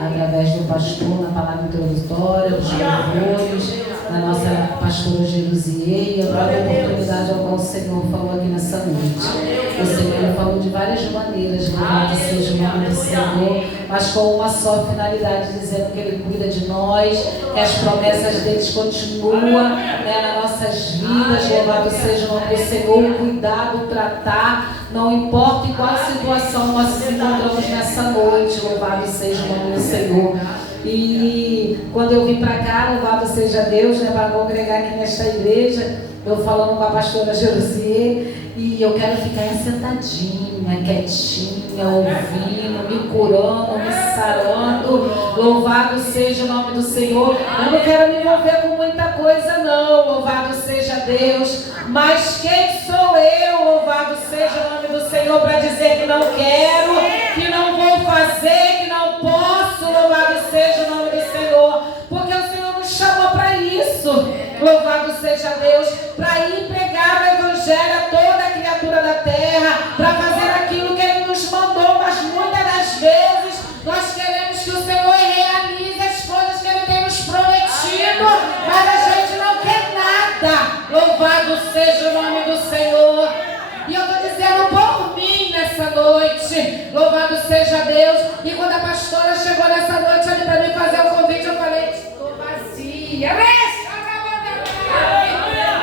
através do pastor, na palavra introdutória, dos louvores, da nossa pastora Jerusier, e agora a oportunidade ao qual o Senhor falou aqui nessa noite. O Senhor falou de várias maneiras, louvado seja o nome do Senhor, mas com uma só finalidade, dizendo que Ele cuida de nós, que as promessas deles continuam, né, nas nossas vidas. Louvado seja o nome do Senhor, o cuidado, o tratar, não importa em qual situação nós nos encontramos nessa noite. Louvado seja o nome do Senhor. E quando eu vim para cá, louvado seja Deus, né, para congregar aqui nesta igreja, eu falando com a pastora Jerusier, e eu quero ficar sentadinha, quietinha, ouvindo, me curando, me sarando. Louvado seja o nome do Senhor. Eu não quero me envolver com muita coisa não, louvado seja Deus. Mas quem sou eu, louvado seja o nome do Senhor, para dizer que não quero, que não vou fazer, que não posso. Louvado seja o nome do Senhor, porque o Senhor nos chamou para isso. Louvado seja Deus, para ir pregar o Evangelho a toda a criatura da terra, para fazer aquilo que Ele nos mandou. Mas muitas das vezes nós queremos que o Senhor realize as coisas que Ele tem nos prometido, mas a gente não quer nada. Louvado seja o nome do Senhor. E eu estou dizendo por mim nessa noite, louvado seja Deus. E quando a pastora chegou nessa noite ali para me fazer o convite, eu falei: estou vazia.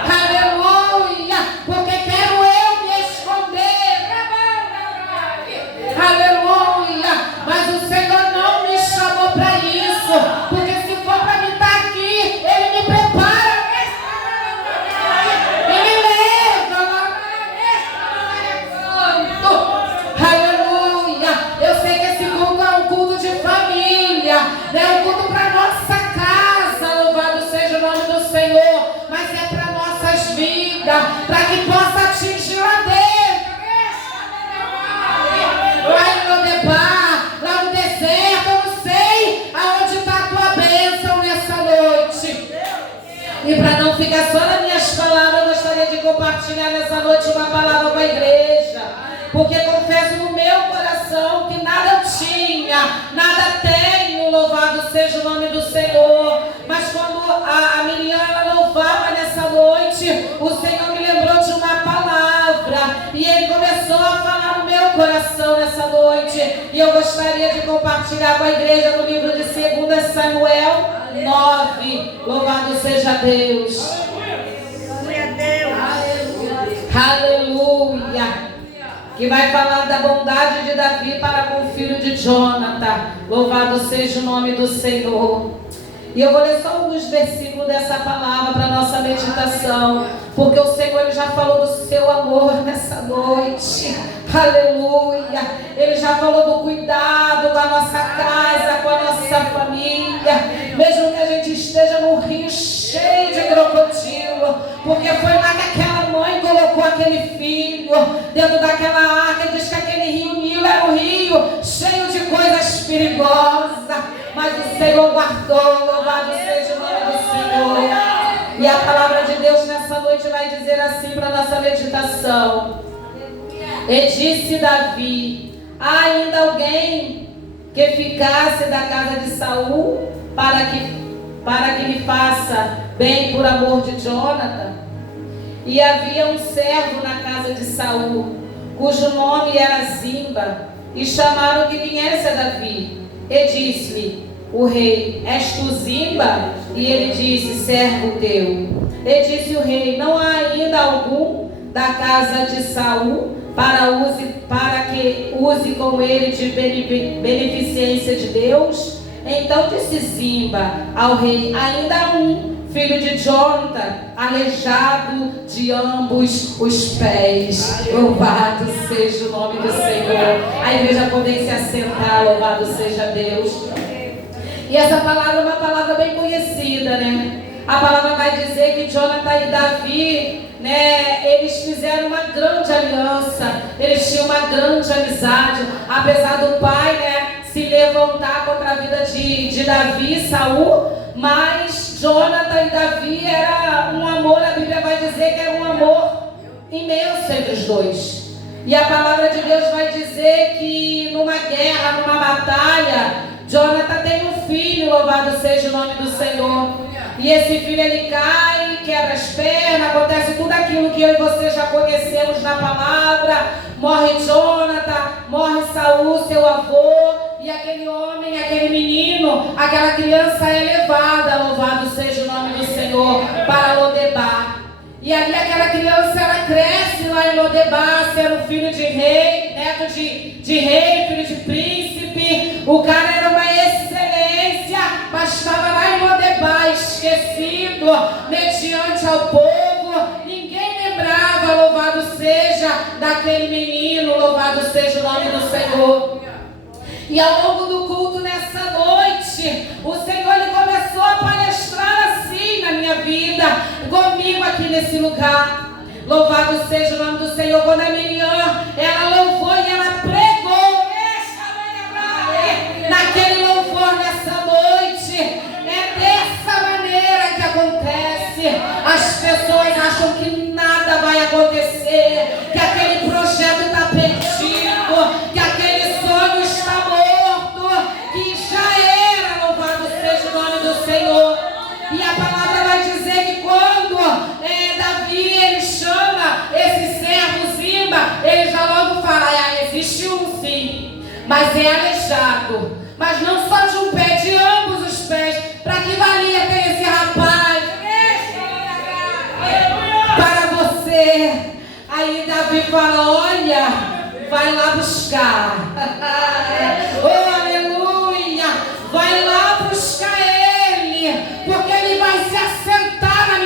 Aleluia, porque quero eu me esconder. Aleluia, mas o Senhor não me chamou para isso, porque se for para mim estar aqui, Ele me prepara. Ele leva. Aleluia, eu sei que esse culto é um culto de família, é um culto para nossa casa. Louvado seja o nome do Senhor, mas é para nossas vidas, para que possa atingir lá dentro, lá em Lodebar, lá no deserto. Eu não sei aonde está a tua bênção nessa noite. E para não ficar só nas minhas palavras, eu gostaria de compartilhar nessa noite uma palavra com a igreja, porque confesso no meu coração que nada eu tinha, nada tenho. Louvado seja o nome do Senhor. Mas quando a Miriam ela louvava nessa noite, o Senhor me lembrou de uma palavra, e Ele começou a falar no meu coração nessa noite, e eu gostaria de compartilhar com a igreja no livro de 2 Samuel 9. Louvado seja Deus. Glória a Deus. Aleluia. Que vai falar da bondade de Davi para com o filho de Jonathan. Louvado seja o nome do Senhor. E eu vou ler só alguns versículos dessa palavra para a nossa meditação, porque o Senhor Ele já falou do seu amor nessa noite. Aleluia. Ele já falou do cuidado com a nossa casa, com a nossa família, mesmo que a gente esteja num rio cheio de crocodilo, porque foi lá que aquela mãe colocou aquele filho dentro daquela arca, e diz que aquele rio Nilo era um rio cheio de coisas perigosas, mas o Senhor guardou. Louvado seja o nome do Senhor. E a palavra de Deus nessa noite vai dizer assim para a nossa meditação: e disse Davi: há ainda alguém que ficasse da casa de Saul para que me faça bem por amor de Jonathan? E havia um servo na casa de Saul, cujo nome era Zimba, e chamaram que viesse a Davi. E disse-lhe o rei: és tu Zimba? E ele disse: servo teu. E disse o rei: não há ainda algum da casa de Saul para que use com ele de beneficência de Deus? Então disse Zimba ao rei: ainda há um, filho de Jonathan, aleijado de ambos os pés. Louvado seja o nome do Senhor. A igreja pode se assentar. Louvado seja Deus. E essa palavra é uma palavra bem conhecida, né? A palavra vai dizer que Jonathan e Davi, né, eles fizeram uma grande aliança, eles tinham uma grande amizade, apesar do pai, né, se levantar contra a vida de Davi e Saul, mas Jonathan e Davi era um amor, a Bíblia vai dizer que era um amor imenso entre os dois. E a palavra de Deus vai dizer que numa guerra, numa batalha, Jonathan louvado seja o nome do Senhor. E esse filho, ele cai, quebra as pernas, acontece tudo aquilo que eu e você já conhecemos na palavra. Morre Jonathan, morre Saul, seu avô, e aquele homem, aquele menino, aquela criança é levada, louvado seja o nome do Senhor, para Lodebar. E ali aquela criança, ela cresce lá em Lodebar, sendo filho de rei, neto de rei, filho de príncipe. O cara era uma excelência, mas estava lá em Lodebar, esquecido, mediante ao povo. Ninguém lembrava, louvado seja, daquele menino, louvado seja o nome do Senhor. E ao longo do culto nessa noite, o Senhor, ele começou a palestrar assim na minha vida, comigo aqui nesse lugar. Louvado seja o nome do Senhor. Quando a Miriam, ela louvou e ela pregou, naquele louvor nessa noite, é dessa maneira que acontece. As pessoas acham que nada vai acontecer, que aquele projeto está perdido, que aquele sonho está morto, que já era, louvado seja o nome do Senhor. E a palavra vai dizer que quando Davi, ele chama esse servo Ziba, ele já logo fala, existe um sim, mas é aleijado, mas não só de um pé, de ambos os pés. Para que valia ter esse rapaz para você? Aí Davi fala, olha, vai lá buscar.